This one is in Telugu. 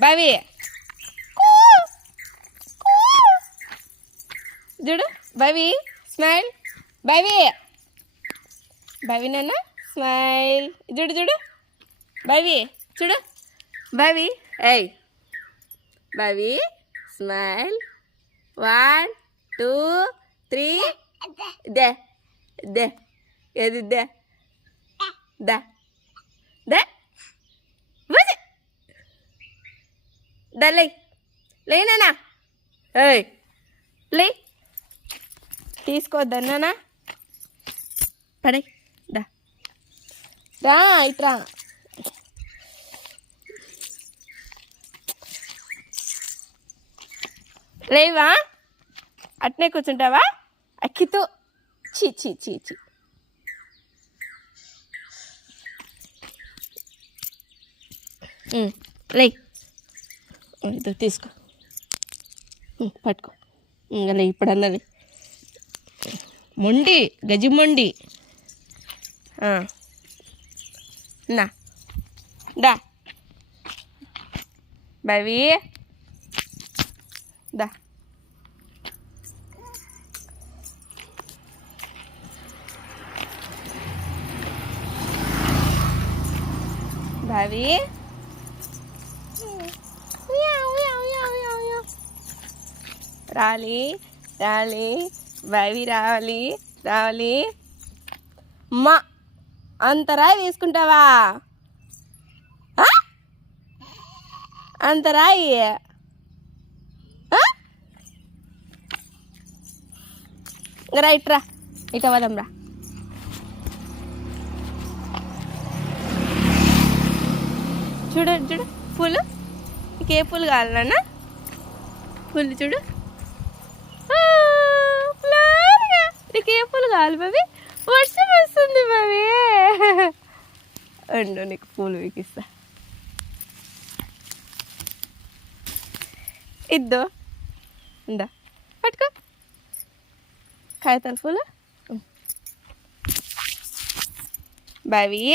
బావి. చూడు బావి. స్మైల్. బావి. బావి నాన్న స్మైల్. చూడు చూడు. బావి చూడు. బావి. ఏయ్. బావి smile. One two three. They దే. ఏది దే? దా. దా లే లేనా ఏయ్ లే తీసుకోవద్దన్నానా పడే దా రా ఇట్రా లేవా అట్నే కూర్చుంటావా అక్కితో చీ చీ చీ చీ లే ఇది తీసుకో. పట్టుకో. ఇంకా లే ఇప్పుడు అన్నది మొండి గజి మొండి. నా. దా. బవి. దా. బావి. రాలి రాలి బావి రావాలి రావాలి మా అంత రాయి వేసుకుంటావా? ఆ? అంత రాయి ఆ? రా ఇట్రా ఇట వదం రా. చూడు చూడు పూలు నీకు ఏ పూలు కావాలన్నా పూలు చూడు. ఆ, ఫ్లవర్గా. నీకు ఏ పూలు కావాలి బాబీ వర్షం వస్తుంది బాబీ ఉండు నీకు పూలు వీకిస్తా ఇద్దో. ఉందా? పట్టుకో. కాగితాల పూలు. బావి.